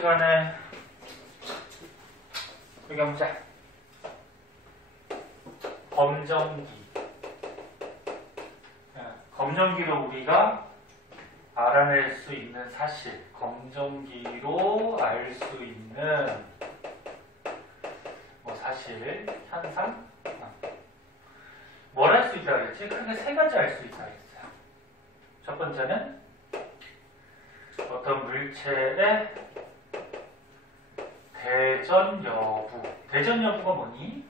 시간에 여기 한번 보자. 검정기. 검정기로 우리가 알아낼 수 있는 사실, 검정기로 알 수 있는 뭐 사실, 현상, 뭘 할 수 있다 그랬지? 크게 세 가지 알 수 있다 그랬어요. 첫 번째는 어떤 물체의 대전 여부. 대전 여부가 뭐니?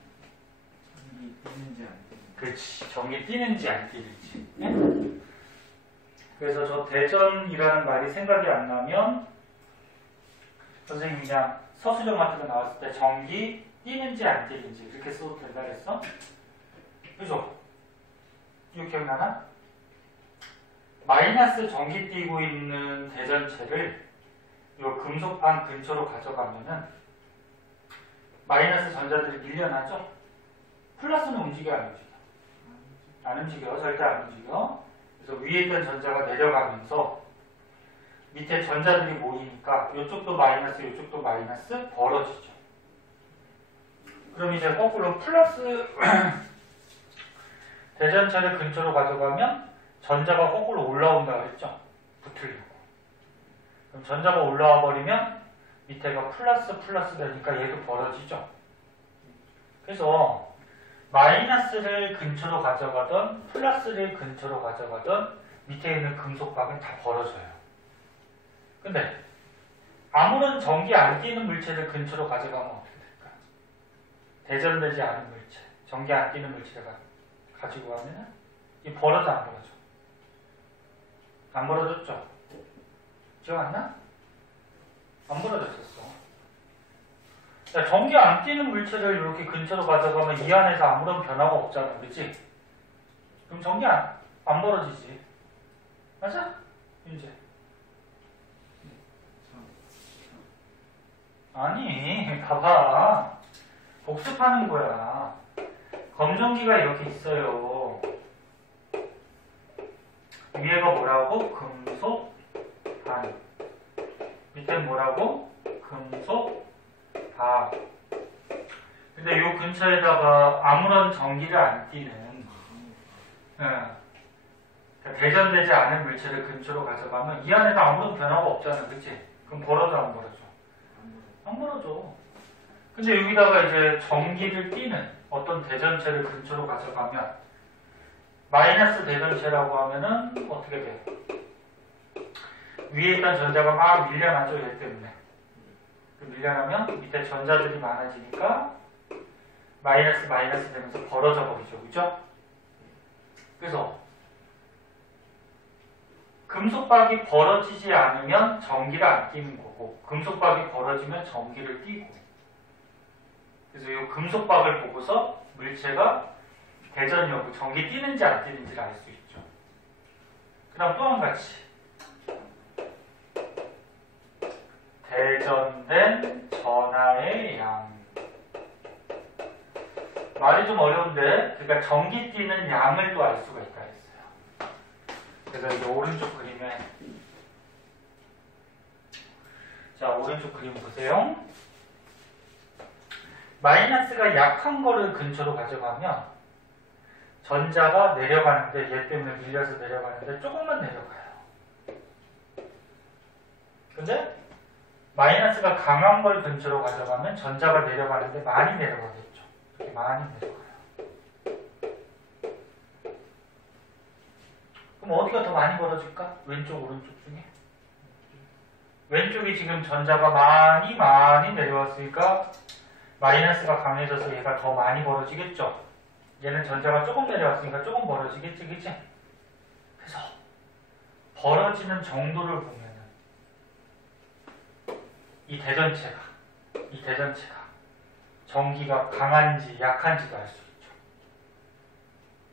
전기 뛰는지 안 뛰는지. 그렇지. 전기 뛰는지 안 뛰는지. 네? 그래서 저 대전이라는 말이 생각이 안 나면 선생님이 그냥 서술형 같은 거 나왔을 때 전기 뛰는지 안 뛰는지 이렇게 써도 된다 그랬어? 그죠? 이거 기억나나? 마이너스 전기 뛰고 있는 대전체를 이 금속판 근처로 가져가면은 마이너스 전자들이 밀려나죠? 플러스는 움직여 안 움직여? 안 움직여. 절대 안 움직여. 그래서 위에 있던 전자가 내려가면서 밑에 전자들이 모이니까 이쪽도 마이너스 이쪽도 마이너스 벌어지죠. 그럼 이제 거꾸로 플러스 대전체를 근처로 가져가면 전자가 거꾸로 올라온다 그랬죠? 붙으려고. 그럼 전자가 올라와 버리면 밑에가 플러스 플러스 되니까 얘도 벌어지죠. 그래서 마이너스를 근처로 가져가던 플러스를 근처로 가져가던 밑에 있는 금속박은 다 벌어져요. 근데 아무런 전기 안 뛰는 물체를 근처로 가져가면 어떻게 될까? 대전되지 않은 물체, 전기 안 뛰는 물체를 가지고 가면 이 벌어져 안 벌어져? 안 벌어졌죠? 기억 안 나? 안 벌어졌었어. 전기 안 뛰는 물체를 이렇게 근처로 가져가면 이 안에서 아무런 변화가 없잖아. 그렇지? 그럼 전기 안 벌어지지. 맞아? 윤재. 아니, 봐봐. 복습하는 거야. 검정기가 이렇게 있어요. 위에가 뭐라고? 금속 반. 밑에 뭐라고? 금속 반. 근데 이 근처에다가 아무런 전기를 안 띠는 대전되지 않은 물체를 근처로 가져가면 이 안에도 아무런 변화가 없잖아. 그치? 그럼 벌어져 안 벌어져? 안 벌어져. 근데 여기다가 이제 전기를 띠는 어떤 대전체를 근처로 가져가면 마이너스 대전체라고 하면은 어떻게 돼? 위에 있던 전자가 막 밀려나죠. 얘 때문에. 밀려나면 밑에 전자들이 많아지니까 마이너스 마이너스 되면서 벌어져 버리죠. 그죠? 그래서 금속박이 벌어지지 않으면 전기를 안 띄는 거고 금속박이 벌어지면 전기를 띄고 그래서 이 금속박을 보고서 물체가 대전 여부, 전기 띄는지 안 띄는지를 알 수 있죠. 그 다음 또 한 가지 대전된 전하의 양. 말이 좀 어려운데 그러니까 전기 띄는 양을 또 알 수가 있다 했어요. 그래서 이제 오른쪽 그림에 자 오른쪽 그림 보세요. 마이너스가 약한 거를 근처로 가져가면 전자가 내려가는데 얘 때문에 밀려서 내려가는데 조금만 내려가요. 근데 마이너스가 강한 걸 근처로 가져가면 전자가 내려가는데 많이 내려가겠죠. 이렇게 많이 내려가요. 그럼 어디가 더 많이 벌어질까? 왼쪽, 오른쪽 중에? 왼쪽이 지금 전자가 많이 내려왔으니까 마이너스가 강해져서 얘가 더 많이 벌어지겠죠. 얘는 전자가 조금 내려왔으니까 조금 벌어지겠지, 그치? 그래서 벌어지는 정도를 보면은 이 대전체가 전기가 강한지 약한지도 알 수 있죠.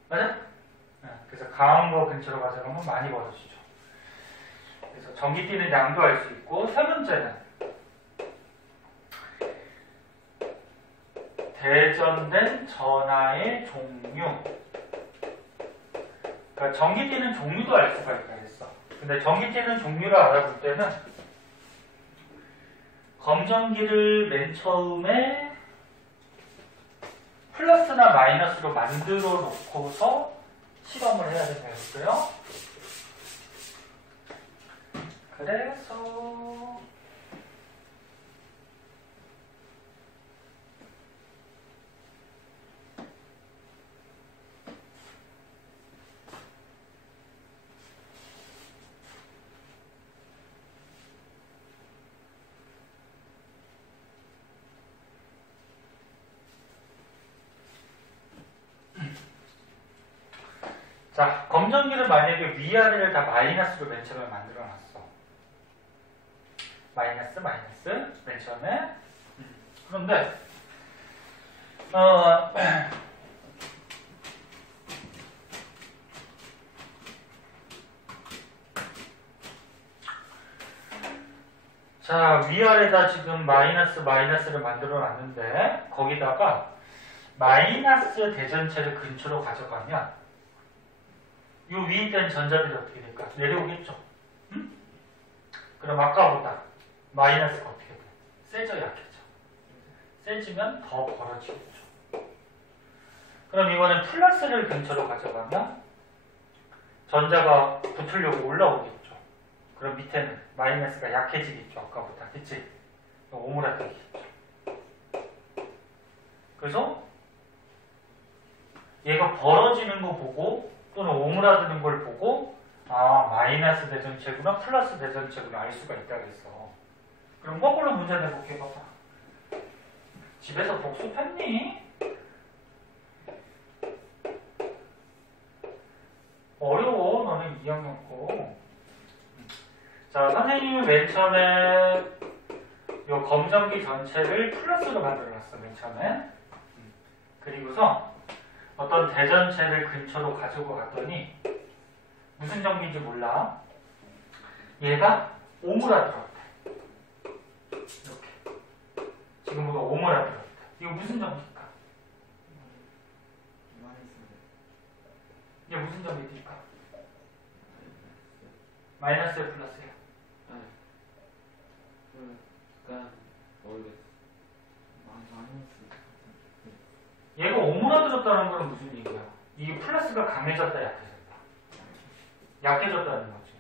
맞아? 그래서 강한 거 근처로 가져가면 많이 벌어지죠. 그래서 전기 뛰는 양도 알 수 있고 세 번째는 대전된 전하의 종류. 그러니까 전기 뛰는 종류도 알 수가 있다 그랬어. 근데 전기 뛰는 종류를 알아볼 때는 검정기를 맨 처음에 플러스나 마이너스로 만들어 놓고서 실험을 해야 되겠어요. 그래서 자, 검정기를 만약에 위아래를 다 마이너스로 맨 처음에 만들어 놨어. 마이너스 맨 처음에. 그런데 자, 위아래다 지금 마이너스를 만들어 놨는데 거기다가 마이너스 대전체를 근처로 가져가면 이 위에 있던 전자들이 어떻게 될까? 내려오겠죠? 응? 그럼 아까보다 마이너스가 어떻게 돼? 세져 약해져. 세지면 더 벌어지겠죠. 그럼 이번엔 플러스를 근처로 가져가면 전자가 붙으려고 올라오겠죠. 그럼 밑에는 마이너스가 약해지겠죠. 아까보다. 그치? 오므라뜨기겠죠. 그래서 얘가 벌어지는 거 보고 또는 오므라드는 걸 보고 아 마이너스 대전체구나 플러스 대전체구나 알 수가 있다 그랬어. 그럼 거꾸로 문제 내볼게. 봐봐. 집에서 복습했니? 어려워. 너는 2학년 거. 자, 선생님이 맨 처음에 요 검정기 전체를 플러스로 만들어놨어. 맨 처음에. 그리고서 어떤 대전체를 근처로 가지고 갔더니 무슨 전기인지 몰라. 얘가 오므라들었대. 이렇게. 지금보다 오므라들었대. 이거 무슨 전기일까? 이게 무슨 전기일까? 마이너스야 플러스야? 약간 모르겠어. 마이너스. 얘가 오므라들었다는 건 무슨 얘기야? 이 플러스가 강해졌다 약해졌다? 약해졌다는 거지.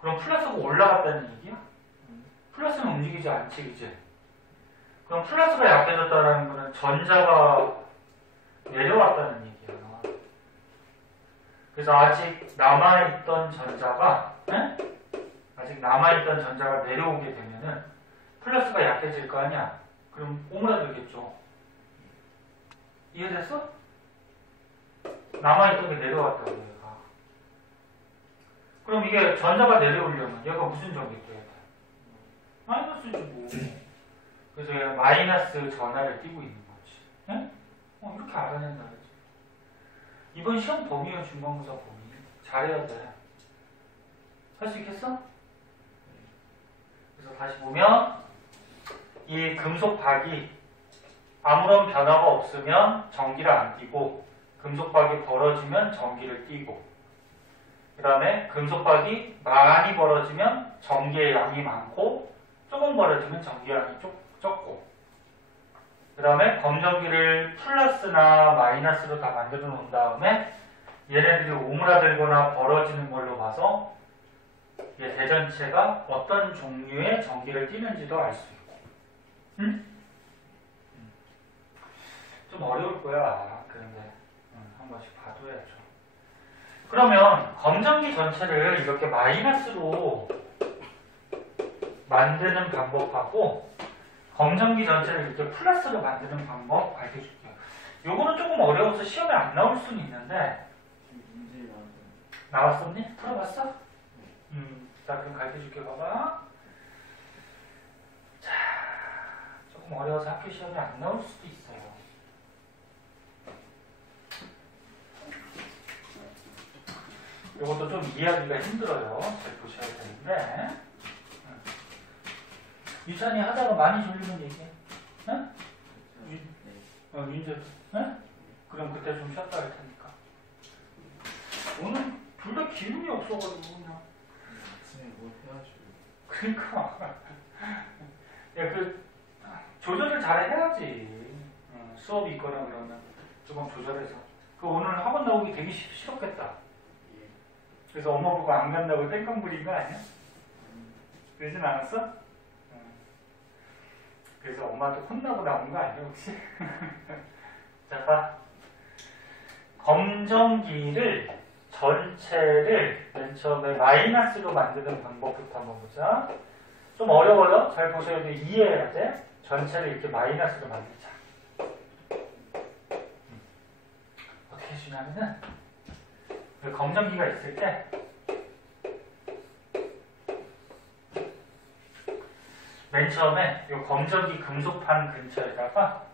그럼 플러스가 올라갔다는 얘기야? 플러스는 움직이지 않지 그지? 그럼 플러스가 약해졌다는 거는 전자가 내려왔다는 얘기야. 그래서 아직 남아있던 전자가 내려오게 되면은 플러스가 약해질 거 아니야? 그럼 오므라들겠죠. 이해됐어? 남아있던 게 내려왔다고 얘가. 그럼 이게 전자가 내려오려면 얘가 무슨 전기 돼야 돼? 마이너스지 뭐. 그래서 얘가 마이너스 전하를 띄고 있는 거지. 응? 이렇게 알아낸다 그러지. 이번 시험 범위야 중간고사 범위. 잘해야 돼. 할 수 있겠어? 그래서 다시 보면 이 금속박이 아무런 변화가 없으면 전기를 안 띄고 금속박이 벌어지면 전기를 띄고 그 다음에 금속박이 많이 벌어지면 전기의 양이 많고 조금 벌어지면 전기의 양이 적고 그 다음에 검정기를 플러스나 마이너스로 다 만들어 놓은 다음에 얘네들이 오므라들거나 벌어지는 걸로 봐서 얘 대전체가 어떤 종류의 전기를 띄는지도 알 수 있고 응? 좀 어려울 거야. 그런데 한 번씩 봐둬야죠. 그러면 검정기 전체를 이렇게 마이너스로 만드는 방법하고 검정기 전체를 이렇게 플러스로 만드는 방법 가르쳐줄게요. 요거는 조금 어려워서 시험에 안 나올 수는 있는데 문제 나왔었니? 풀어봤어? 자 그럼 가르쳐줄게. 봐봐. 자 조금 어려워서 학교 시험에 안 나올 수도 있어요. 이것도 좀 이해하기가 힘들어요. 잘 보셔야 되는데. 유찬이 하다가 많이 졸리면 얘기해. 응? 윤재. 응? 그럼 그때 좀 쉬었다 할 테니까. 오늘 둘 다 기운이 없어가지고 그냥. 아침에 뭘 해가지고. 그러니까. 야, 그 잘 해야지. 수업이 있거나 그러면 조금 조절해서. 그 오늘 학원 나오기 되게 싫었겠다. 예. 그래서 엄마 보고 안 간다고 땡깡 부린 거 아니야? 그러진 않았어? 그래서 엄마한테 혼나고 나온 거 아니야 혹시? 자, 봐. 검정기를 전체를 맨 처음에 마이너스로 만드는 방법부터 한번 보자. 좀 어려워요. 잘 보셔야 돼. 이해해야 돼. 전체를 이렇게 마이너스로 만들자. 어떻게 해주냐면은 검정기가 있을 때 맨 처음에 이 검정기 금속판 근처에다가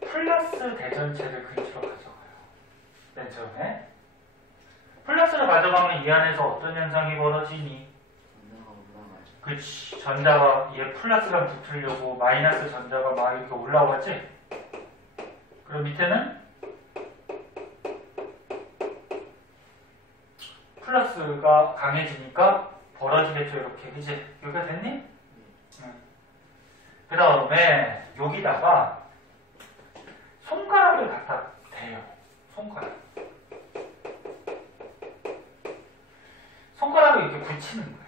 플러스 대전체를 근처로 가져가요. 맨 처음에 플러스를 가져가면 이 안에서 어떤 현상이 벌어지니? 전자가 올라가요. 그치. 전자가 얘 플러스가 붙으려고 마이너스 전자가 막 이렇게 올라오지? 그럼 밑에는 플러스가 강해지니까 벌어지겠죠. 이렇게. 그치? 여기가 됐니? 응. 그 다음에 여기다가 손가락을 갖다 대요. 손가락을 이렇게 붙이는 거야.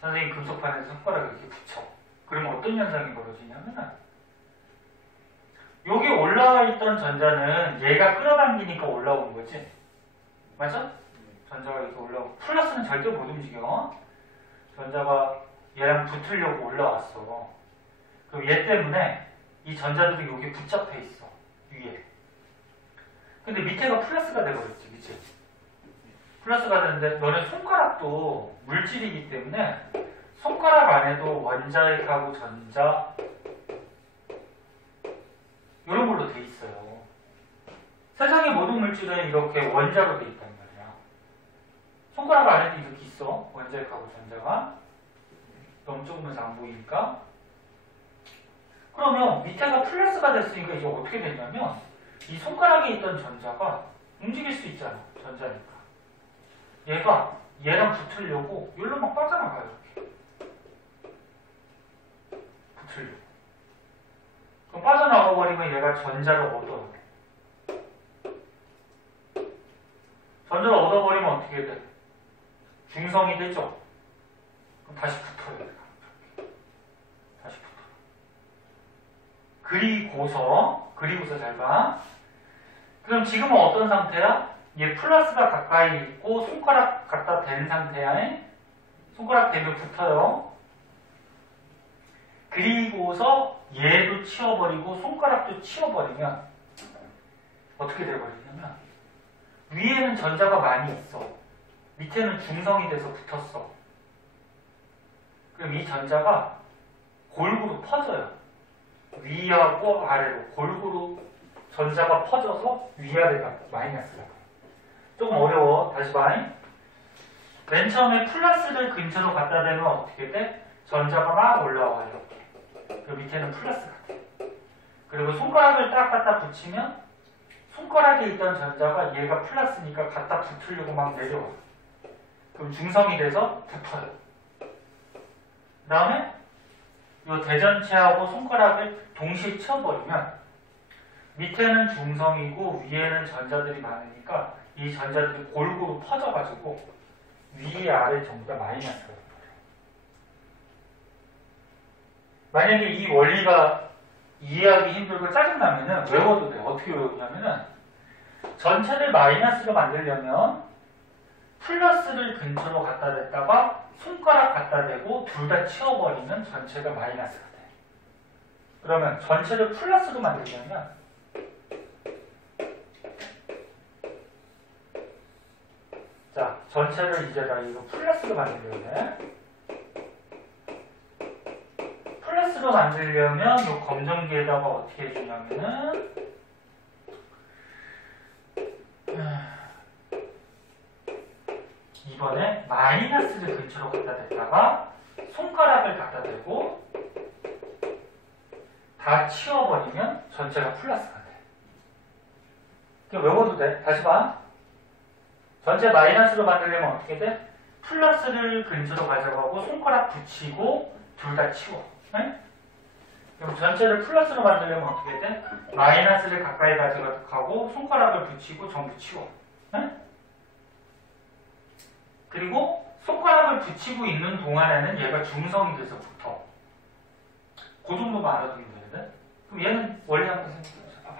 선생님 금속판에서 손가락을 이렇게 붙여. 그러면 어떤 현상이 벌어지냐면 여기 올라와 있던 전자는 얘가 끌어당기니까 올라온 거지. 맞아? 전자가 이렇게 올라오고 플러스는 절대 못 움직여. 전자가 얘랑 붙으려고 올라왔어. 그럼 얘 때문에 이 전자들이 여기 붙잡혀 있어. 위에. 근데 밑에가 플러스가 돼버렸지. 그치? 플러스가 되는데 너네 손가락도 물질이기 때문에 손가락 안에도 원자핵하고 전자 이런 걸로 돼 있어요. 세상의 모든 물질은 이렇게 원자로 돼 있단 말이야. 손가락 안에도 이렇게 있어. 원자핵하고 전자가. 너무 조금해서 안 보이니까. 그러면 밑에가 플러스가 됐으니까 이제 어떻게 됐냐면 이 손가락에 있던 전자가 움직일 수 있잖아. 전자니까. 얘가 얘랑 붙으려고 여기로 막 빠져나가요. 이렇게. 붙으려고. 그럼 빠져나가 버리면 얘가 전자를 얻어요. 전자를 얻어버리면 어떻게 돼? 중성이 되죠? 그럼 다시 붙어요. 얘가. 다시 붙어. 그리고서 잘 봐. 그럼 지금은 어떤 상태야? 얘 플러스가 가까이 있고 손가락 갖다 댄 상태야. 손가락 대면 붙어요. 그리고서 얘도 치워버리고 손가락도 치워버리면 어떻게 돼버리냐면 위에는 전자가 많이 있어. 밑에는 중성이 돼서 붙었어. 그럼 이 전자가 골고루 퍼져요. 위하고 아래로 골고루 전자가 퍼져서 위아래가 마이너스가 돼요. 조금 어려워. 다시 봐. 맨 처음에 플러스를 근처로 갖다 대면 어떻게 돼? 전자가 막 올라와요. 이렇게. 그 밑에는 플러스가 돼. 그리고 손가락을 딱 갖다 붙이면 손가락에 있던 전자가 얘가 플러스니까 갖다 붙으려고 막 내려와요. 그럼 중성이 돼서 붙어요. 그 다음에 이 대전체하고 손가락을 동시에 치워버리면 밑에는 중성이고 위에는 전자들이 많으니까 이 전자들이 골고루 퍼져가지고 위 아래 전부 다 마이너스가 돼요. 만약에 이 원리가 이해하기 힘들고 짜증나면은 외워도 돼. 어떻게 외우냐면은 전체를 마이너스로 만들려면 플러스를 근처로 갖다 댔다가 손가락 갖다 대고 둘 다 치워버리면 전체가 마이너스가 돼. 그러면 전체를 플러스로 만들려면 자, 전체를 이제 다 이거 플러스로 만들려면 돼. 플러스로 만들려면 이 검정기에다가 어떻게 해주냐면은 이번에 마이너스를 근처로 갖다 댔다가 손가락을 갖다 대고 다 치워버리면 전체가 플러스가 돼. 외워도 돼. 다시 봐. 전체 마이너스로 만들려면 어떻게 돼? 플러스를 근처로 가져가고 손가락 붙이고 둘 다 치워. 네? 그럼 전체를 플러스로 만들려면 어떻게 돼? 마이너스를 가까이 가져가고 손가락을 붙이고 전부 치워. 네? 그리고 손가락을 붙이고 있는 동안에는 얘가 중성이 돼서 붙어. 그 정도만 알아두면 되거든. 그럼 얘는 원리 한번 생각해보자. 봐봐.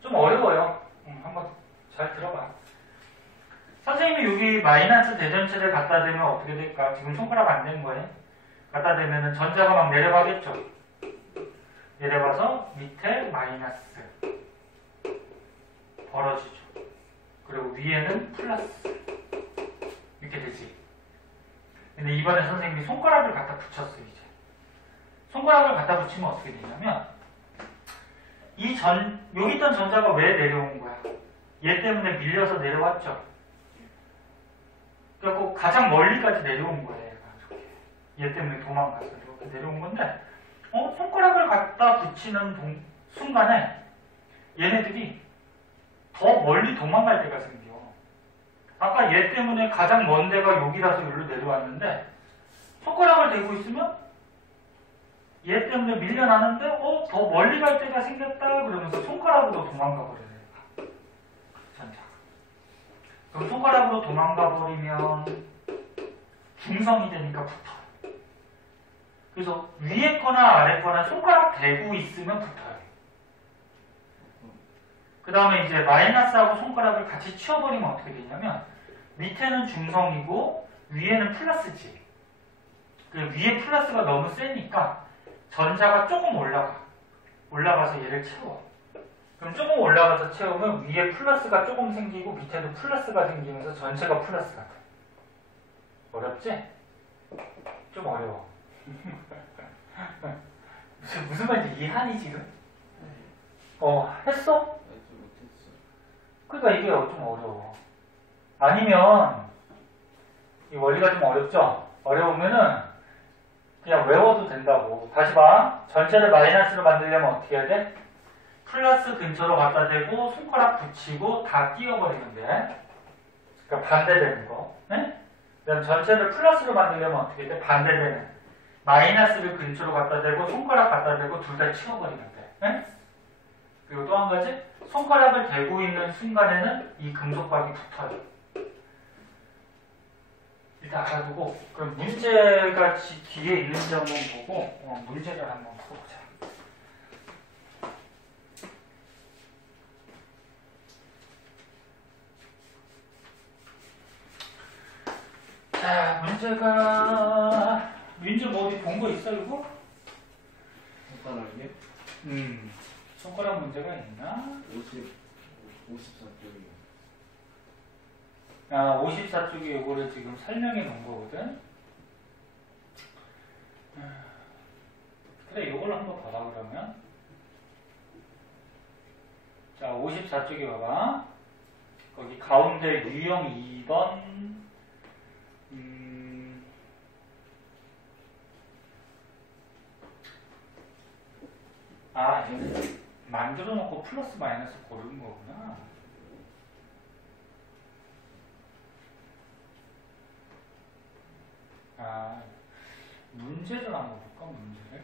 좀 어려워요. 한번 잘 들어봐. 선생님이 여기 마이너스 대전체를 갖다 대면 어떻게 될까? 지금 손가락 안 된 거예요. 갖다 대면은 전자가 막 내려가겠죠. 내려가서 밑에 마이너스 벌어지죠. 그리고 위에는 플러스 이렇게 되지. 근데 이번에 선생님이 손가락을 갖다 붙였어. 이제 손가락을 갖다 붙이면 어떻게 되냐면 여기 있던 전자가 왜 내려온 거야? 얘 때문에 밀려서 내려왔죠. 그래갖고 가장 멀리까지 내려온 거예요. 얘가 얘 때문에 도망가서 이렇게 내려온 건데 손가락을 갖다 붙이는 순간에 얘네들이 더 멀리 도망갈 때가 생겨. 아까 얘 때문에 가장 먼 데가 여기라서 여기로 내려왔는데 손가락을 대고 있으면 얘 때문에 밀려나는데 더 멀리 갈 때가 생겼다 그러면서 손가락으로 도망가 버려요. 전자가. 그럼 손가락으로 도망가 버리면 중성이 되니까 붙어. 그래서 위에 거나 아래 거나 손가락 대고 있으면 붙어요. 그 다음에 이제 마이너스하고 손가락을 같이 치워버리면 어떻게 되냐면 밑에는 중성이고 위에는 플러스지. 그 위에 플러스가 너무 세니까 전자가 조금 올라가서 얘를 채워. 그럼 조금 올라가서 채우면 위에 플러스가 조금 생기고 밑에도 플러스가 생기면서 전체가 플러스가 돼. 어렵지? 좀 어려워. 무슨 말인지 이해하니 지금? 했어? 좀 못했어. 그러니까 이게 좀 어려워. 아니면 이 원리가 좀 어렵죠? 어려우면은 그냥 외워도 된다고. 다시 봐. 전체를 마이너스로 만들려면 어떻게 해야 돼? 플러스 근처로 갖다 대고 손가락 붙이고 다 띄워버리면 돼. 그러니까 반대되는 거. 네? 그다음 전체를 플러스로 만들려면 어떻게 돼? 반대되는. 마이너스를 근처로 갖다 대고 손가락 갖다 대고 둘 다 치워버리면 돼. 네? 그리고 또 한 가지. 손가락을 대고 있는 순간에는 이 금속박이 붙어요. 일단 알아두고 그럼 문제가 뒤에 있는지 한번 보고 문제를 한번 풀어보자. 자, 문제 뭐 어디 본 거 있어 이거? 손가락이요? 손가락 문제가 있나? 54쪽이요. 54쪽에 요거를 지금 설명해 놓은 거거든. 그래, 요걸로 한번 봐봐, 그러면. 자, 54쪽에 봐봐. 거기 가운데 유형 2번. 얘는 만들어 놓고 플러스 마이너스 고르는 거구나. 문제를 한번 볼까, 문제를.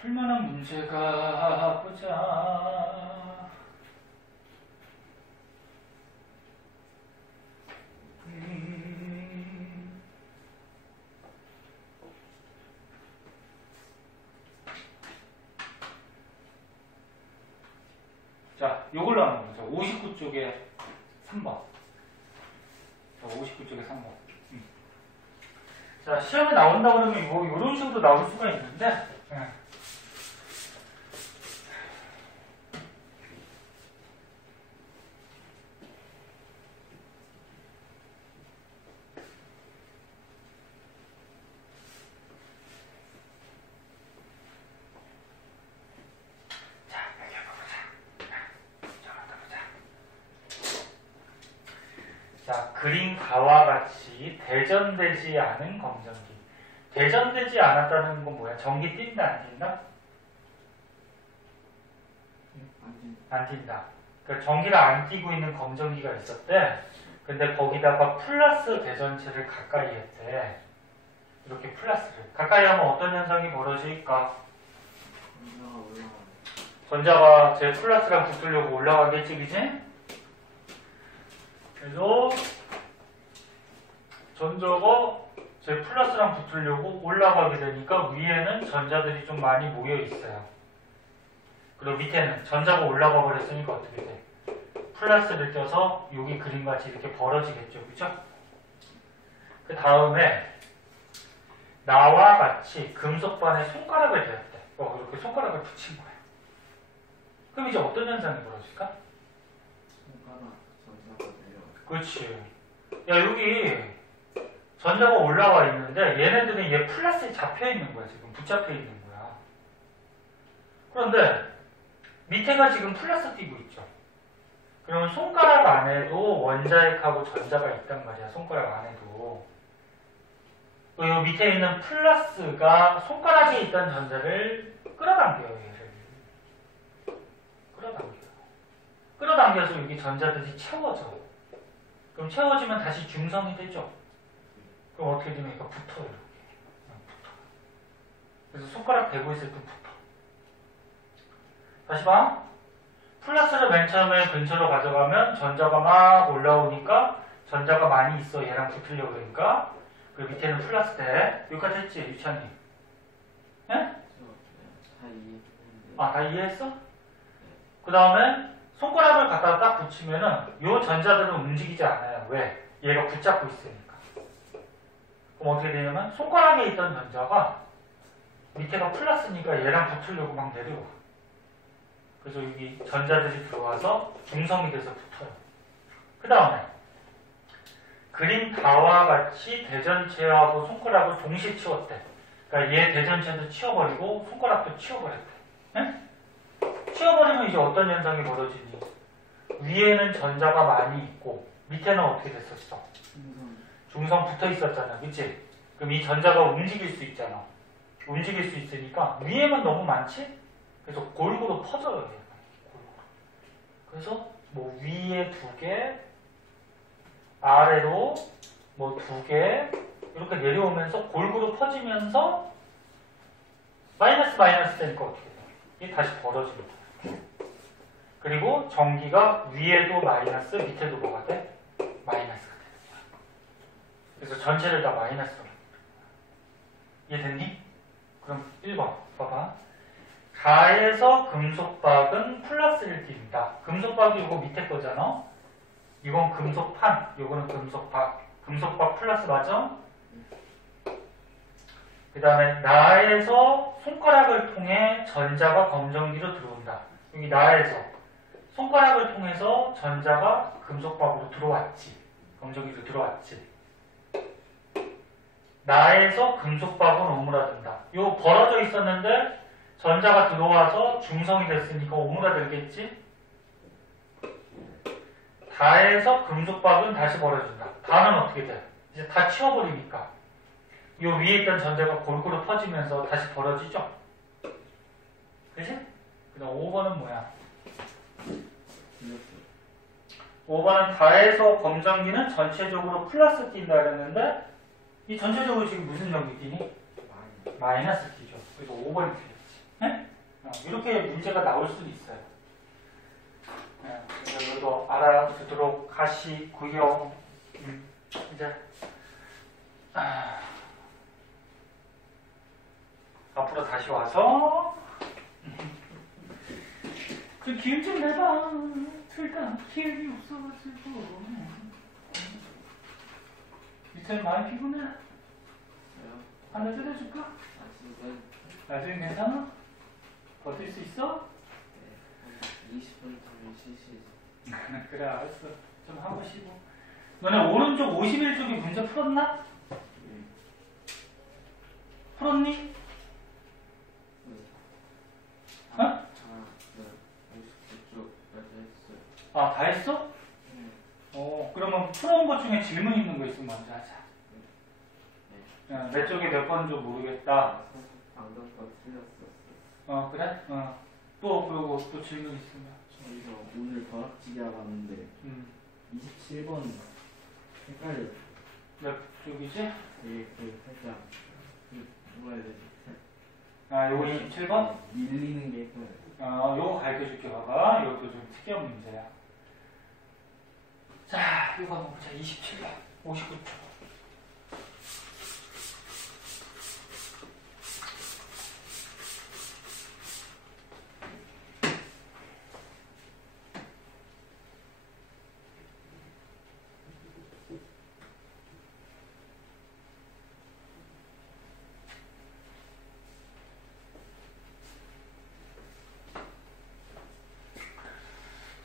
풀만한 문제가 보자. 자, 요걸로 하는 거죠. 59쪽에 3번. 자, 59쪽에 3번. 자, 시험에 나온다 그러면 요런 식으로 나올 수가 있는데, 자, 그린 가와 같이 대전되지 않은 검정기. 대전되지 않았다는 건 뭐야? 전기 뛴다 안 뛴다? 안 띈다. 그러니까 전기가 안 띄고 있는 검전기가 있었대. 근데 거기다가 플러스 대전체를 가까이 했대. 이렇게 플러스를. 가까이 하면 어떤 현상이 벌어질까? 전자가 제 플러스랑 붙으려고 올라가겠지, 그지? 그래서 전자가 제 플러스랑 붙으려고 올라가게 되니까 위에는 전자들이 좀 많이 모여 있어요. 그리고 밑에는 전자가 올라가 버렸으니까 어떻게 돼? 플러스를 떼서 여기 그림같이 이렇게 벌어지겠죠, 그죠? 그 다음에 나와 같이 금속반에 손가락을 대었대. 이렇게 손가락을 붙인 거야. 그럼 이제 어떤 현상이 벌어질까? 손가락 전자가 내려. 그렇지. 야, 여기 전자가 올라와 있는데 얘네들은 얘 플러스에 잡혀 있는 거야. 지금 붙잡혀 있는 거야. 그런데 밑에가 지금 플러스 띄고 있죠. 그러면 손가락 안에도 원자핵하고 전자가 있단 말이야. 손가락 안에도. 요 밑에 있는 플러스가 손가락에 있던 전자를 끌어당겨요. 얘를. 끌어당겨요. 끌어당겨서 여기 전자들이 채워져. 그럼 채워지면 다시 중성이 되죠. 그럼 어떻게 되니까 붙어요. 이렇게. 붙어. 그래서 손가락 대고 있을 때 붙어. 다시 봐. 플러스를 맨 처음에 근처로 가져가면 전자가 막 올라오니까 전자가 많이 있어. 얘랑 붙으려고 그러니까. 그 밑에는 플러스 대. 여기까지 했지, 유찬이? 예? 다 이해했는데. 아, 다 이해했어? 그 다음에 손가락을 갖다가 딱 붙이면은 요 전자들은 움직이지 않아요. 왜? 얘가 붙잡고 있으니까. 그럼 어떻게 되냐면 손가락에 있던 전자가 밑에가 플러스니까 얘랑 붙으려고 막 내려와. 그래서 여기 전자들이 들어와서 중성이 돼서 붙어요. 그 다음에 그림 다와 같이 대전체하고 손가락을 동시에 치웠대. 그러니까 얘 대전체도 치워버리고 손가락도 치워버렸대. 네? 치워버리면 이제 어떤 현상이 벌어지니? 위에는 전자가 많이 있고 밑에는 어떻게 됐었어? 중성 붙어 있었잖아. 그치? 그럼 이 전자가 움직일 수 있잖아. 움직일 수 있으니까 위에만 너무 많지? 그래서 골고루 퍼져요. 골고루. 그래서 뭐 위에 2개, 아래로 뭐 2개 이렇게 내려오면서 골고루 퍼지면서 마이너스 되니까 어떻게 돼요? 이게 다시 벌어집니다. 그리고 전기가 위에도 마이너스, 밑에도 뭐가 돼? 마이너스가 되는 거야. 그래서 전체를 다 마이너스로. 이해됐니? 그럼 1번 봐봐. 가에서 금속박은 플러스를 띈다. 금속박이 이거 밑에 거잖아. 이건 금속판, 이거는 금속박. 금속박 플러스 맞아? 그 다음에 나에서 손가락을 통해 전자가 검정기로 들어온다. 여기 나에서 손가락을 통해서 전자가 금속박으로 들어왔지. 검정기로 들어왔지. 나에서 금속박은 오므라든다. 요 벌어져 있었는데 전자가 들어와서 중성이 됐으니까 오므라들겠지? 다에서 금속박은 다시 벌어진다. 다는 어떻게 돼? 이제 다 치워버리니까 요 위에 있던 전자가 골고루 퍼지면서 다시 벌어지죠? 그치? 그 다음 5번은 뭐야? 5번은 다에서 검정기는 전체적으로 플러스 띈다 그랬는데 이 전체적으로 지금 무슨 전기 띄니? 마이너스 띄죠. 그래서 5번이 틀렸지. 네? 이렇게 문제가 나올 수도 있어요. 네, 그래서 이것도 알아두도록 하시고요. 이제 앞으로 다시 와서 그 기운 좀 내봐. 둘다 기운이 없어가지고 밑에 많이 피곤해? 하나 뜯어줄까? 나중에 괜찮아? 버틸 수 있어? 20분 동안 쉴 수 있어. 그래 알았어. 좀 하고 쉬고. 너네 오른쪽 51쪽에 문제 풀었나? 풀었니? 어? 네. 59쪽까지 했어요. 아, 다 했어? 그러면 풀어온 것 중에 질문 있는 거 있으면 먼저 하자. 내 쪽에 몇 번인지 모르겠다. 방금 거 틀렸었어. 그래? 또 그리고 또 질문 있으면. 저희가 오늘 벼락치기 하러 왔는데 27번 헷갈려. 몇 쪽이지? 그 살짝 뭐라 해야 되지? 아, 요거 27번? 밀리는 게 헷갈려. 요거 가르쳐 줄게. 봐봐. 이것도 좀 특이한 문제야. 자, 이거 한번 보자. 27번. 59초.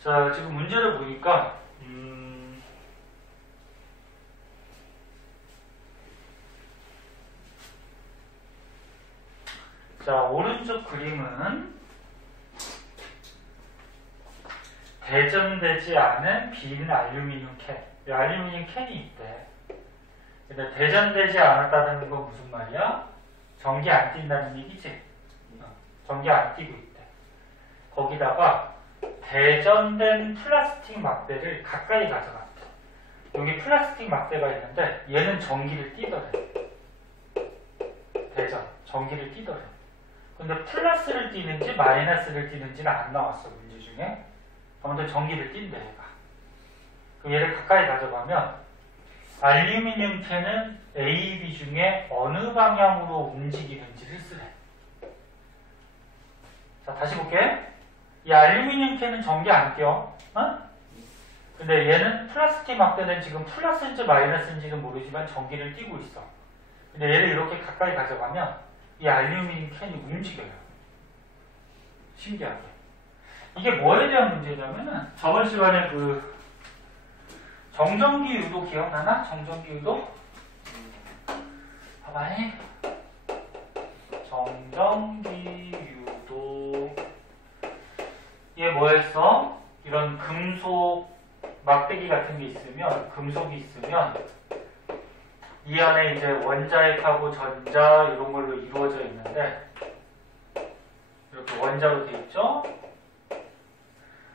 자, 지금 문제를 보니까, 자, 오른쪽 그림은 대전되지 않은 빈 알루미늄 캔. 이 알루미늄 캔이 있대. 근데 대전되지 않았다는 건 무슨 말이야? 전기 안 띈다는 얘기지? 전기 안 띄고 있대. 거기다가 대전된 플라스틱 막대를 가까이 가져갔대. 여기 플라스틱 막대가 있는데 얘는 전기를 띄더래. 대전, 전기를 띄더래. 근데 플러스를 띄는지 마이너스를 띄는지는 안 나왔어, 문제 중에. 아무튼 전기를 띈대, 얘가. 그럼 얘를 가까이 가져가면 알루미늄 캔은 A, B 중에 어느 방향으로 움직이는지를 쓰래. 자, 다시 볼게. 이 알루미늄 캔은 전기 안 껴. 어? 근데 얘는 플라스틱 막대는 지금 플러스인지 마이너스인지는 모르지만 전기를 띄고 있어. 근데 얘를 이렇게 가까이 가져가면 이 알루미늄 캔이 움직여요. 신기하게. 이게 뭐에 대한 문제냐면은 저번 시간에 그 정전기 유도 기억나나? 정전기 유도? 봐봐잉. 정전기 유도. 얘 뭐였어? 이런 금속 막대기 같은 게 있으면, 금속이 있으면 이 안에 이제 원자핵하고 전자 이런 걸로 이루어져 있는데 이렇게 원자로 돼 있죠?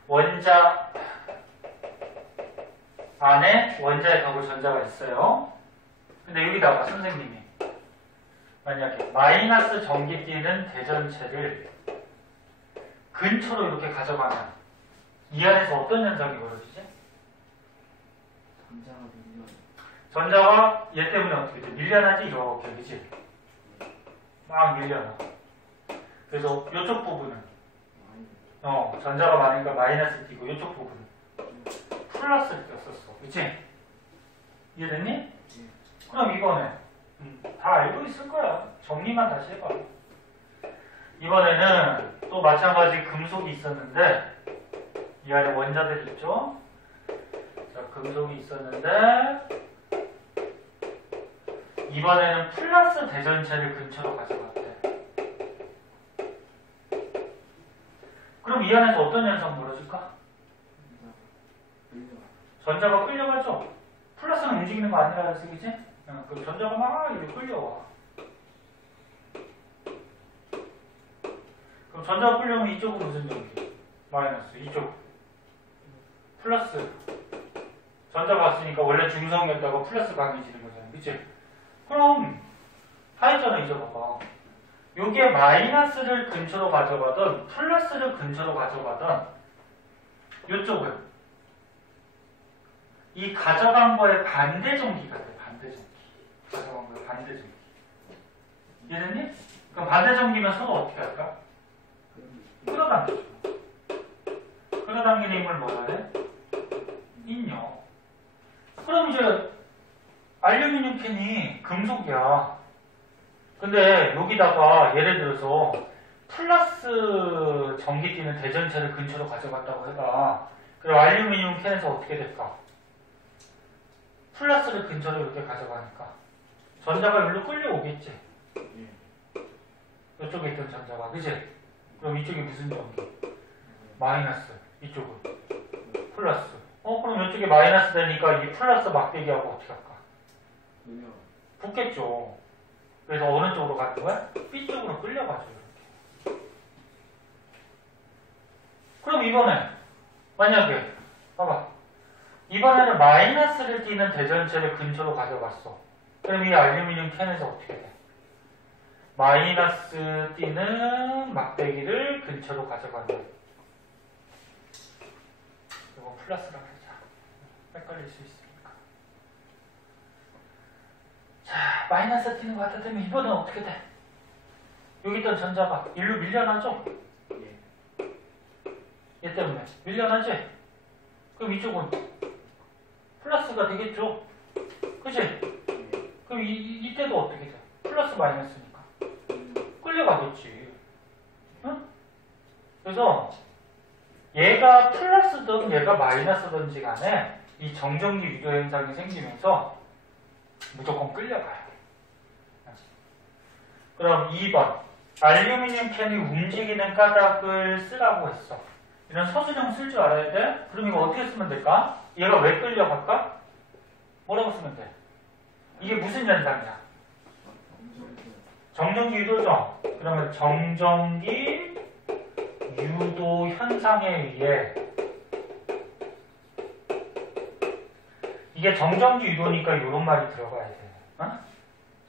원자 안에 원자핵하고 전자가 있어요. 근데 여기다가 선생님이 만약에 마이너스 전기 띄는 대전체를 근처로 이렇게 가져가면 이 안에서 어떤 현상이 벌어지지? 전자가 밀려. 전자가 얘 때문에 어떻게 돼? 밀려나지? 이렇게, 그치? 막 밀려나. 그래서 이쪽 부분은 전자가 많으니까 마이너스 띄고 이쪽 부분은 플러스를 띄었었어. 그치? 이해됐니? 그럼 이번에 다 알고 있을 거야. 정리만 다시 해봐. 이번에는 또 마찬가지 금속이 있었는데 이 안에 원자들이 있죠? 자, 금속이 있었는데 이번에는 플러스 대전체를 근처로 가져갔대. 그럼 이 안에서 어떤 현상 벌어질까? 전자가 끌려가죠? 플러스는 움직이는 거 아니라 그지? 그럼 전자가 막 이렇게 끌려와. 그럼 전자가 끌려오면 이쪽은 무슨 전기? 마이너스. 이쪽. 플러스. 전자가 왔으니까 원래 중성이었다가 플러스 강해지는 거잖아. 그치? 그럼 다 했잖아. 이제 봐봐. 요게 마이너스를 근처로 가져가든 플러스를 근처로 가져가든 요쪽은 이 가져간 거에 반대 전기가 돼. 반대 전기. 가져간 거에 반대 전기. 이해됐니? 그럼 반대 전기면 서로 어떻게 할까? 끌어당기죠. 끌어당기는 힘을 뭐라 해? 인력. 그럼 이제 알루미늄 캔이 금속이야. 근데 여기다가 예를 들어서 플러스 전기 띄는 대전체를 근처로 가져갔다고 해봐. 그럼 알루미늄 캔에서 어떻게 될까? 플러스를 근처로 이렇게 가져가니까 전자가 여기로 끌려오겠지. 이쪽에 있던 전자가, 그치? 그럼 이쪽이 무슨 전기? 마이너스. 이쪽은 플러스. 그럼 이쪽에 마이너스 되니까 이 플러스 막대기하고 어떻게 할까? 붙겠죠. 그래서 어느 쪽으로 가는 거야? B 쪽으로 끌려가죠. 이렇게. 그럼 이번에 만약에 봐봐. 이번에는 마이너스를 띠는 대전체를 근처로 가져갔어. 그럼 이 알루미늄 캔에서 어떻게 돼? 마이너스 띠는 막대기를 근처로 가져가는. 이건 플러스라고 하자. 헷갈릴 수 있으니까. 자, 마이너스 띠는 것 같아 되면 이번엔 어떻게 돼? 여기 있던 전자가 일로 밀려나죠? 예. 얘 때문에 밀려나지? 그럼 이쪽은 플러스가 되겠죠? 그치? 예. 그럼 이때도 어떻게 돼? 플러스 마이너스니까 끌려가겠지. 응? 그래서 얘가 플러스든 얘가 마이너스든지 간에 이 정전기 유도 현상이 생기면서 무조건 끌려가요. 그럼 2번 알루미늄 캔이 움직이는 까닭을 쓰라고 했어. 이런 서술형 쓸 줄 알아야 돼? 그럼 이거 어떻게 쓰면 될까? 얘가 왜 끌려갈까? 뭐라고 쓰면 돼? 이게 무슨 현상이야? 정전기 유도죠? 그러면 정전기 유도 현상에 의해 이게 정전기 유도니까 이런 말이 들어가야 돼. 어?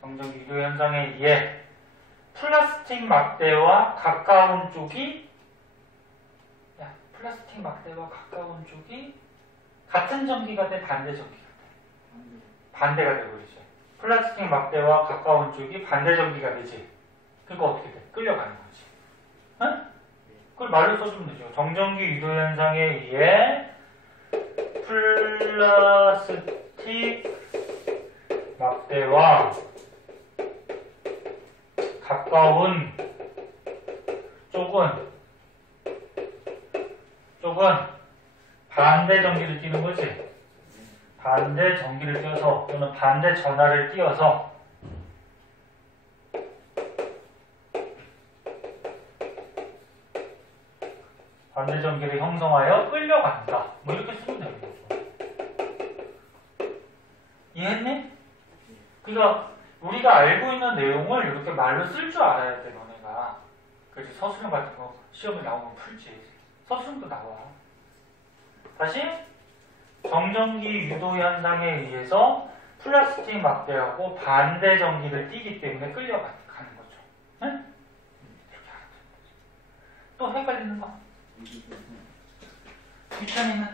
정전기 유도 현상에 의해 플라스틱 막대와 가까운 쪽이 플라스틱 막대와 가까운 쪽이 같은 전기가 돼, 반대 전기가 돼? 반대가 되버리죠. 플라스틱 막대와 가까운 쪽이 반대 전기가 되지. 그러니까 어떻게 돼? 끌려가는 거지. 응? 그걸 말로 써주면 되죠. 정전기 유도 현상에 의해 플라스틱 막대와 가까운 쪽은 반대 전기를 띠는 거지. 반대 전기를 띄어서 또는 반대 전하를 띄어서 반대 전기를 형성하여 끌려간다. 뭐 이렇게 쓰면 되는 거죠. 이해했니? 그러니까 우리가 알고 있는 내용을 이렇게 말로 쓸 줄 알아야 돼, 너네가. 그래서 서술형 같은 거 시험에 나오면 풀지. 서술형도 나와. 다시 정전기 유도 현상에 의해서 플라스틱 막대하고 반대 전기를 띠기 때문에 끌려가는 거죠. 응? 이렇게 알아두면 되죠. 또 헷갈리는 거? 귀찮이는?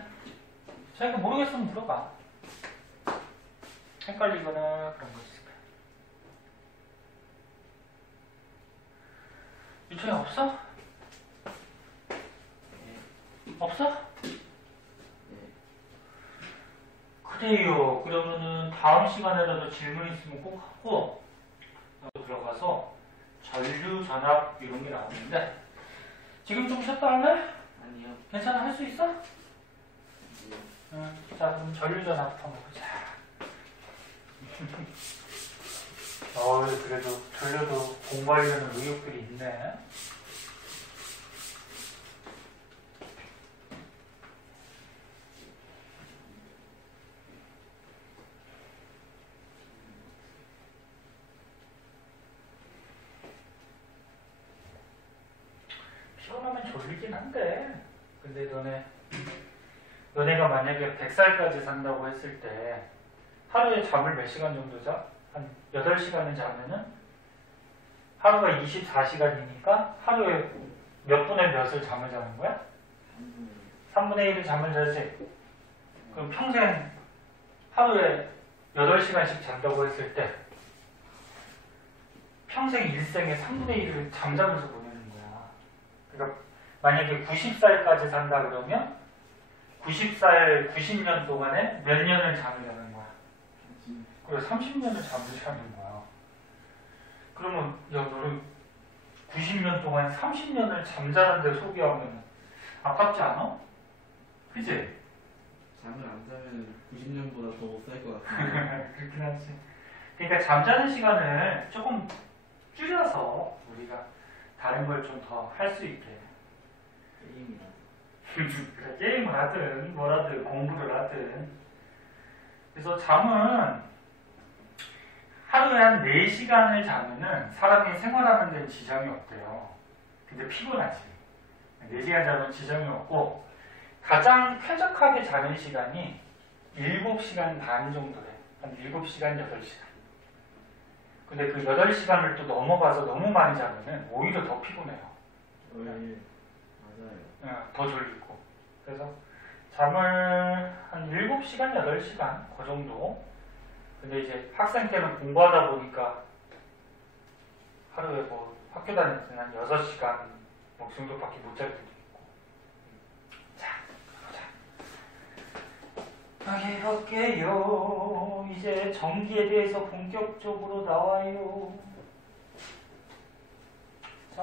자기가 모르겠으면 물어봐. 헷갈리거나 그런 거 있을까? 유천이 없어? 없어? 그래요. 그러면은 다음 시간에라도 질문 있으면 꼭 하고 들어가서 전류 전압 이런 게 나오는데 지금 좀 쉬었다 할래? 아니요. 괜찮아? 할 수 있어? 예. 응. 자, 그럼 전류 전압부터 한번 보자. 그래도 전류도 공부하려는 의욕들이 있네. 피곤하면 졸리긴 한데, 근데 너네가 만약에 100살까지 산다고 했을 때 하루에 잠을 몇 시간 정도 자? 한 8시간을 자면은 하루가 24시간이니까 하루에 몇 분의 몇을 잠을 자는 거야? 3분의 1을 잠을 자지. 그럼 평생 하루에 8시간씩 잔다고 했을 때 평생 일생의 3분의 1을 잠자면서 보내는 거야. 그러니까 만약에 90살까지 산다 그러면 90살, 90년 동안에 몇 년을 잠을 자는 거야? 그래 30년을 잠을 자는 거야. 그러면 야 너는 90년 동안 30년을 잠자는데 소비하면 아깝지 않아? 그치? 잠을 안 자면 90년보다 더 못 살 것 같아요. 그렇긴 하지. 그러니까 잠자는 시간을 조금 줄여서 우리가 다른 걸 좀 더 할 수 있게. 게임이라. 그래, 게임을 하든 뭘 하든 공부를 하든. 그래서 잠은 하루에 한 4시간을 자면은 사람이 생활하는 데는 지장이 없대요. 근데 피곤하지. 4시간 자면 지장이 없고 가장 쾌적하게 자는 시간이 7시간 반 정도래. 한 7시간, 8시간. 근데 그 8시간을 또 넘어가서 너무 많이 자면은 오히려 더 피곤해요. 맞아요. 더 졸리고. 그래서 잠을 한 7시간, 8시간 그 정도. 근데 이제 학생 때는 공부하다 보니까 하루에 뭐 학교 다닐 때는 한 6시간 뭐 그 정도밖에 못 잘 때도 있고. 자, 보자. 해볼게요. 이제 전기에 대해서 본격적으로 나와요. 자.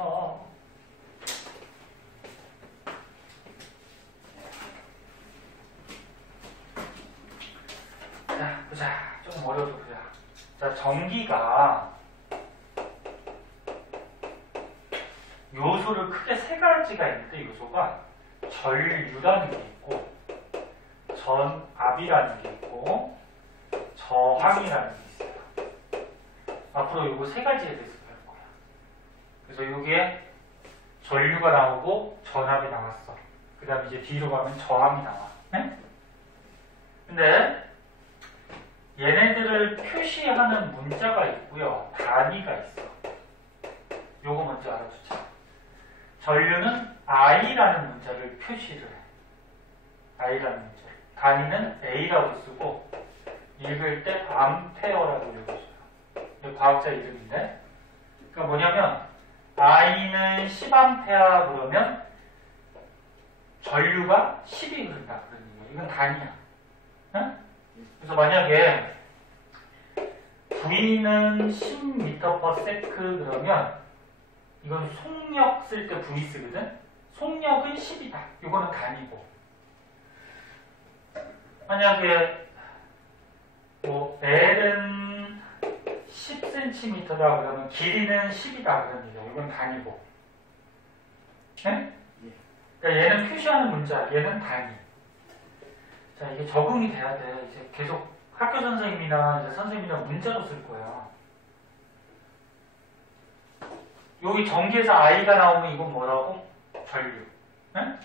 자, 보자. 조금 어려워도 보자. 자, 전기가 요소를 크게 세 가지가 있는데 요소가 전류라는 게 있고 전압이라는 게 있고 저항이라는 게 있어요. 앞으로 요거 세 가지에 대해서 배울 거야. 그래서 여기에 전류가 나오고 전압이 나왔어. 그 다음 이제 뒤로 가면 저항이 나와. 네? 근데 얘네들을 표시하는 문자가 있고요. 단위가 있어. 요거 먼저 알아두자. 전류는 I라는 문자를 표시를 해. I라는 문자. 단위는 A라고 쓰고 읽을 때 암페어라고 읽어줘요. 이게 과학자 이름인데. 그러니까 뭐냐면 I는 10A 그러면 전류가 10이 흐른다. 그런 얘기야. 이건 단위야. 응? 그래서 만약에 V는 10m/s 그러면 이건 속력 쓸 때 V 쓰거든? 속력은 10이다. 이거는 단위고. 만약에 뭐 L은 10cm다 그러면 길이는 10이다 그런 얘기야. 이건 단위고. 네? 그러니까 얘는 표시하는 문자, 얘는 단위. 자, 이게 적응이 돼야 돼. 이제 계속 학교 선생님이나 이제 선생님이나 문자로 쓸 거야. 여기 전기에서 I가 나오면 이건 뭐라고? 전류. 응?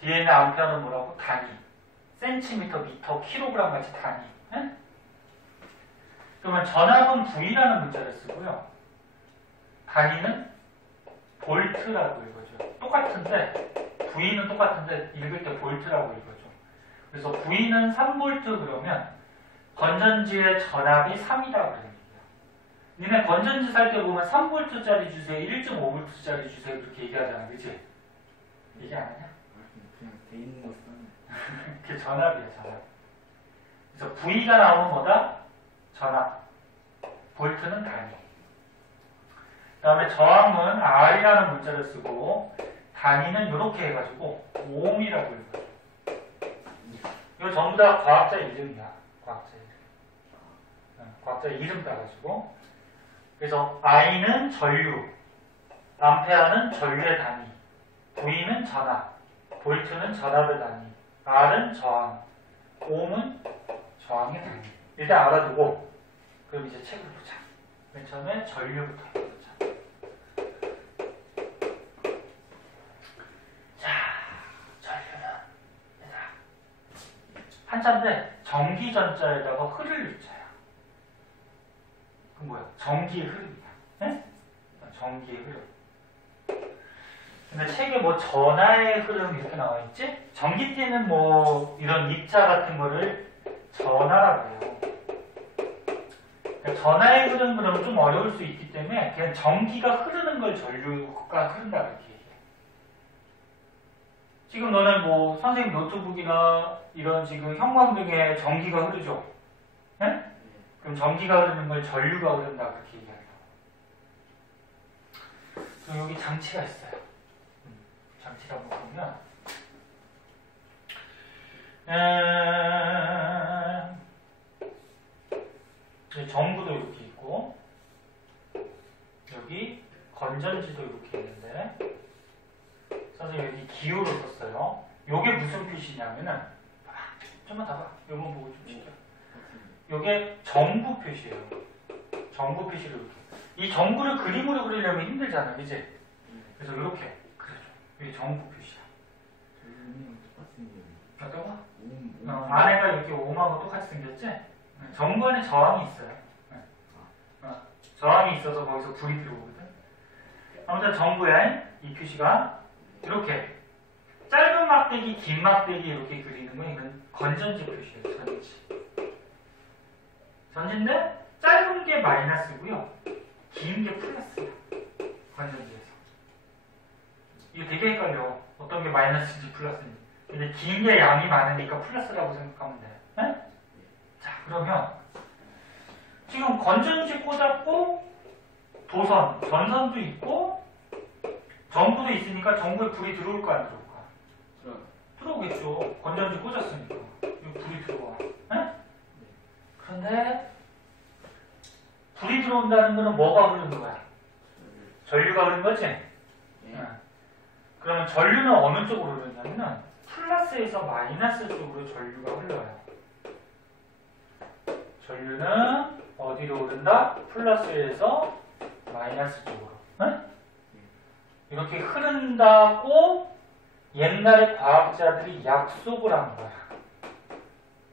뒤에 있는 암페어는 뭐라고? 단위. 센티미터, 미터, 킬로그램 같이 단위. 응? 그러면 전압은 V라는 문자를 쓰고요. 단위는 볼트라고 읽어줘요. 똑같은데 V는 똑같은데 읽을 때 볼트라고 읽어줘. 그래서 V는 3V 그러면 건전지의 전압이 3이다 그래요. 니네 건전지 살 때 보면 3V짜리 주세요, 1.5V짜리 주세요 그렇게 얘기하잖아, 그치? 얘기 안 하냐? 그냥 돼 있는 거 쓰면. 그게 전압이야, 전압. 그래서 V가 나오는 뭐다? 전압. 볼트는 단위. 그 다음에 저항은 R이라는 문자를 쓰고 단위는 이렇게 해가지고 옴이라고 읽어줘. 이거 전부 다 과학자 이름이야. 과학자 이름. 과학자 이름 따가지고. 그래서 I는 전류, 암페어는 전류의 단위, V는 전압, 볼트는 전압의 단위, R은 저항, 옴은 저항의 단위. 일단 알아두고 그럼 이제 책을 보자. 맨 처음에 전류부터 해보자. 자, 전류는 얘들아 한자인데 전기전자에다가 흐를 유자야. 그 뭐야? 전기의 흐름이야. 네? 전기의 흐름. 근데 책에 뭐 전하의 흐름 이렇게 나와 있지? 전기띠는 뭐 이런 입자 같은 거를 전하라고 해요. 그러니까 전하의 흐름 그러면 좀 어려울 수 있기 때문에 그냥 전기가 흐르는 걸 전류가 흐른다 이렇게 얘기해. 지금 너는 뭐 선생님 노트북이나 이런 지금 형광등에 전기가 흐르죠? 네? 그럼 전기가 흐르는 걸 전류가 흐른다 그렇게 얘기한다. 그럼 여기 장치가 있어요. 장치를 한번 보면 전구도 이렇게 있고 여기 건전지도 이렇게 있는데 선생님 여기 기호로 썼어요. 요게 무슨 표시냐면은 좀만 더 봐. 요만 보고 좀 시켜. 요게 전구 표시예요. 전구 표시를 이렇게. 이 전구를 그림으로 그리려면 힘들잖아, 그지? 그래서 이렇게 그려줘. 이게 정부 표시야. 전륜이랑 똑같은 게 어떤 거? 오음. 안에가 이렇게 옴하고 똑같이 생겼지? 정부 안에 저항이 있어요. 저항이 있어서 거기서 불이 들어오거든. 아무튼 정부에 이 표시가 이렇게 짧은 막대기, 긴 막대기 이렇게 그리는 건 이건 건전지 표시예요. 전지. 전지인데 짧은 게 마이너스고요. 긴 게 플러스야. 건전지에서. 이거 되게 헷갈려. 어떤 게 마이너스인지 플러스인지. 근데 긴 게 양이 많으니까 플러스라고 생각하면 돼. 네? 자, 그러면 지금 건전지 꽂았고 도선, 전선도 있고 전구도 있으니까 전구에 불이 들어올까 안 들어올까? 들어오겠죠. 건전지 꽂았으니까. 이거 불이 들어와. 네? 그런데 불이 들어온다는 거는 뭐가 흐르는 거야? 전류가 흐르는 거지? 그러면 전류는 어느 쪽으로 흐르냐면 플러스에서 마이너스 쪽으로 전류가 흘러요. 전류는 어디로 흐른다? 플러스에서 마이너스 쪽으로. 응? 이렇게 흐른다고 옛날에 과학자들이 약속을 한 거야.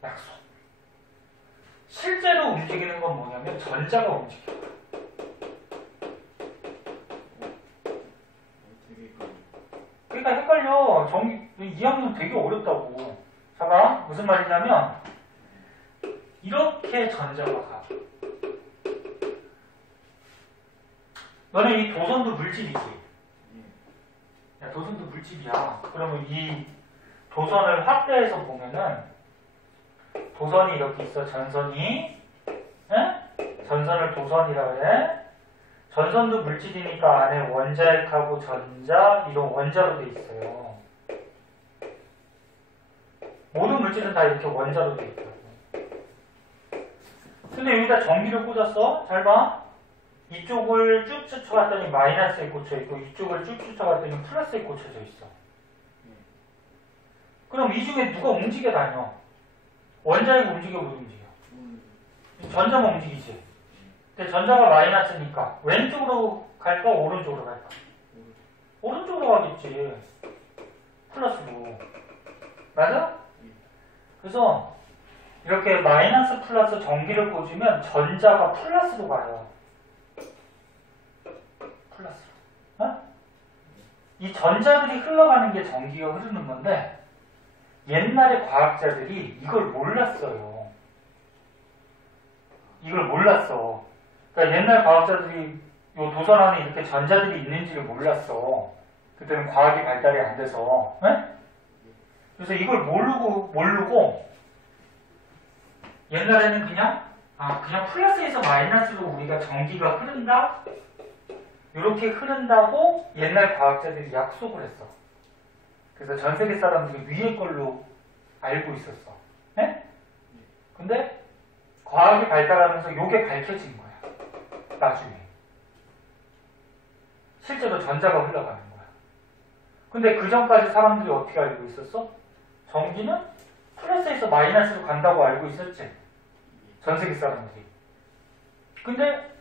약속. 실제로 움직이는 건 뭐냐면 전자가 움직여. 그러니까 헷갈려. 2학년 되게 어렵다고. 봐봐. 무슨 말이냐면 이렇게 전자가 가. 너네 이 도선도 물질이지? 야, 도선도 물질이야. 그러면 이 도선을 확대해서 보면은 도선이 이렇게 있어. 전선이. 에? 전선을 도선이라고 해. 전선도 물질이니까 안에 원자핵하고 전자 이런 원자로 돼 있어요. 모든 물질은 다 이렇게 원자로 돼 있다고. 근데 여기다 전기를 꽂았어. 잘 봐. 이쪽을 쭉 쫓아갔더니 마이너스에 꽂혀 있고 이쪽을 쭉 쫓아갔더니 플러스에 꽂혀져 있어. 그럼 이 중에 누가 움직여 다녀? 원자핵이 움직여 못 움직여? 전자만 움직이지. 근데 전자가 마이너스니까 왼쪽으로 갈까 오른쪽으로 갈까? 오른쪽으로 가겠지. 플러스로. 맞아? 그래서 이렇게 마이너스 플러스 전기를 꽂으면 전자가 플러스로 가요. 플러스로. 어? 이 전자들이 흘러가는 게 전기가 흐르는 건데 옛날에 과학자들이 이걸 몰랐어요. 이걸 몰랐어. 그러니까 옛날 과학자들이 요 도선 안에 이렇게 전자들이 있는지를 몰랐어. 그때는 과학이 발달이 안 돼서. 에? 그래서 이걸 모르고 옛날에는 그냥 플러스에서 마이너스로 우리가 전기가 흐른다? 이렇게 흐른다고 옛날 과학자들이 약속을 했어. 그래서 전 세계 사람들이 위에 걸로 알고 있었어. 에? 근데 과학이 발달하면서 이게 밝혀진 거야. 나중에. 실제로 전자가 흘러가는 거야. 근데 그 전까지 사람들이 어떻게 알고 있었어? 전기는 플러스에서 마이너스로 간다고 알고 있었지. 전 세계 사람들이. 근데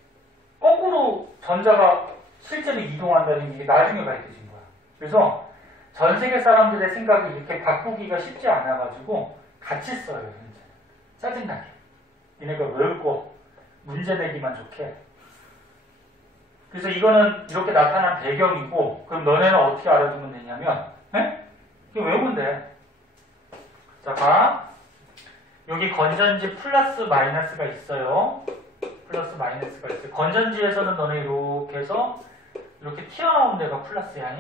거꾸로 전자가 실제로 이동한다는 게 나중에 밝혀진 거야. 그래서 전 세계 사람들의 생각이 이렇게 바꾸기가 쉽지 않아가지고 같이 써요. 현재. 짜증나게. 얘네가 외우고 문제 내기만 좋게. 그래서 이거는 이렇게 나타난 배경이고 그럼 너네는 어떻게 알아두면 되냐면 이거 외우면 돼. 자, 봐. 여기 건전지 플러스 마이너스가 있어요. 플러스 마이너스가 있어요. 건전지에서는 너네 이렇게 해서 이렇게 튀어나온 데가 플러스야.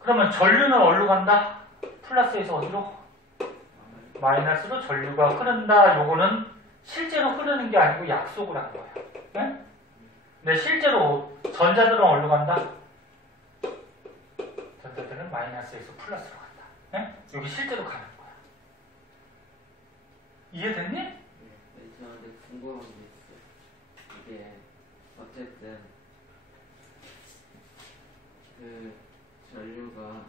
그러면 전류는 어디로 간다? 플러스에서 어디로? 마이너스로 전류가 흐른다. 요거는 실제로 흐르는 게 아니고 약속을 한 거야. 네? 근데 실제로 전자들은 어디로 간다? 전자들은 마이너스에서 플러스로 간다. 네? 여기 실제로 가는 거야. 이해됐니? 네, 저한테 궁금한 게 있어요. 이게 어쨌든 그 전류가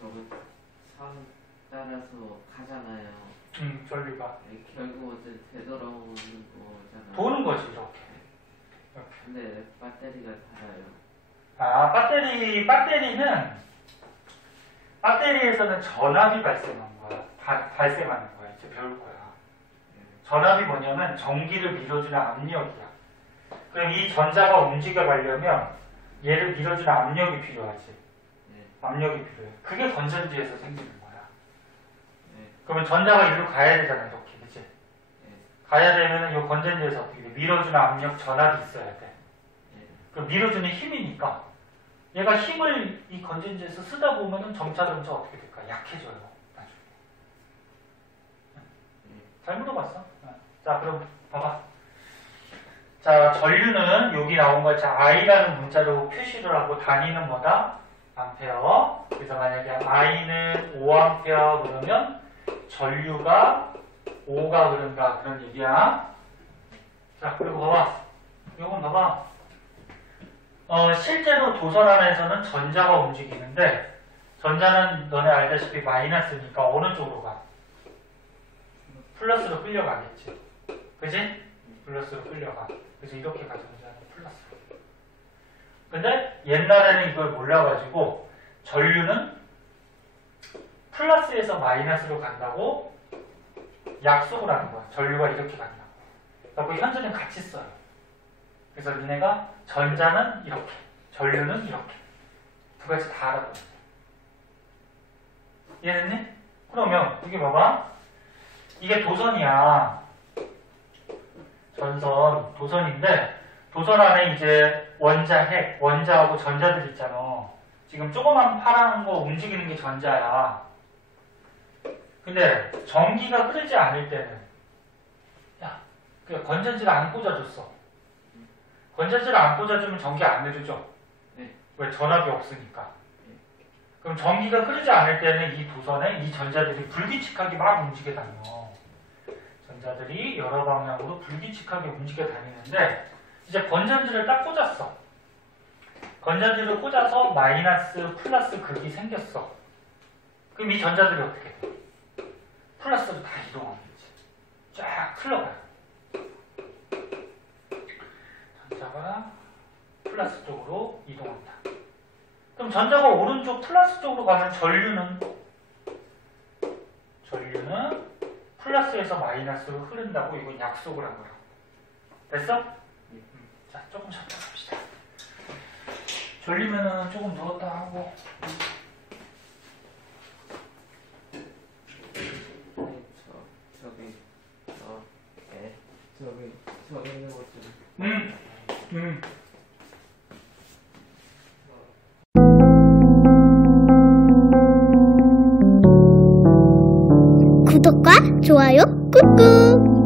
저거 선 따라서 가잖아요. 전류가 결국 어쨌든 되돌아오는 거잖아요. 도는 거지 이렇게. 근데 배터리가 닳아요. 자, 배터리에서는 전압이 발생하는 거야. 이제 배울 거야. 전압이 뭐냐면 전기를 밀어주는 압력이야. 그럼 이 전자가 움직여 가려면 얘를 밀어주는 압력이 필요하지. 압력이 필요해. 그게 건전지에서 생기는 거야. 그러면 전자가 이리로 가야 되잖아, 이렇게. 그치? 가야 되면 이 건전지에서 어떻게 돼? 밀어주는 압력, 전압이 있어야 돼. 그 밀어주는 힘이니까 얘가 힘을 이 건전지에서 쓰다 보면은 점차 어떻게 될까? 약해져요. 나중에. 잘 물어봤어. 자, 그럼 봐봐. 자, 전류는 여기 나온 거, 자, I라는 문자로 표시를 하고 단위는 뭐다? 암페어. 그래서 만약에 I는 5A 그러면 전류가 5가 흐른다. 그런 얘기야. 자, 그리고 봐봐. 요건 봐봐. 실제로 도선 안에서는 전자가 움직이는데, 전자는 너네 알다시피 마이너스니까 어느 쪽으로 가? 플러스로 끌려가겠지. 그지? 플러스로 끌려가. 그래서 이렇게 가죠. 전자는 플러스. 근데 옛날에는 이걸 몰라가지고 전류는 플러스에서 마이너스로 간다고 약속을 하는 거야. 전류가 이렇게 간다고. 그리고 현재는 같이 써요. 그래서 니네가 전자는 이렇게, 전류는 이렇게. 두 가지 다 알아보는 거야. 이해됐니? 그러면 이게 봐봐. 이게 도선이야. 전선, 도선인데 도선 안에 이제 원자, 핵, 원자하고 전자들 있잖아. 지금 조그만 파란 거 움직이는 게 전자야. 근데 전기가 흐르지 않을 때는 야, 그 건전지를 안 꽂아줬어. 건전지를 안 꽂아주면 전기 안 흐르죠? 왜? 전압이 없으니까. 그럼 전기가 흐르지 않을 때는 이 도선에 이 전자들이 불규칙하게 막 움직여 다녀. 전자들이 여러 방향으로 불규칙하게 움직여 다니는데 이제 건전지를 딱 꽂았어. 건전지를 꽂아서 마이너스, 플러스 극이 생겼어. 그럼 이 전자들이 어떻게 돼? 플러스로 다 이동하겠지. 쫙 흘러가요. 전자가 플러스 쪽으로 이동한다. 그럼 전자가 오른쪽 플러스 쪽으로 가면 전류는 플러스에서 마이너스로 흐른다고 이건 약속을 한 거라고. 됐어? 자, 조금 쉬었다 갑시다. 졸리면은 조금 누웠다 하고. 저기 있는 것 좀. 구독과 좋아요 꾹꾹.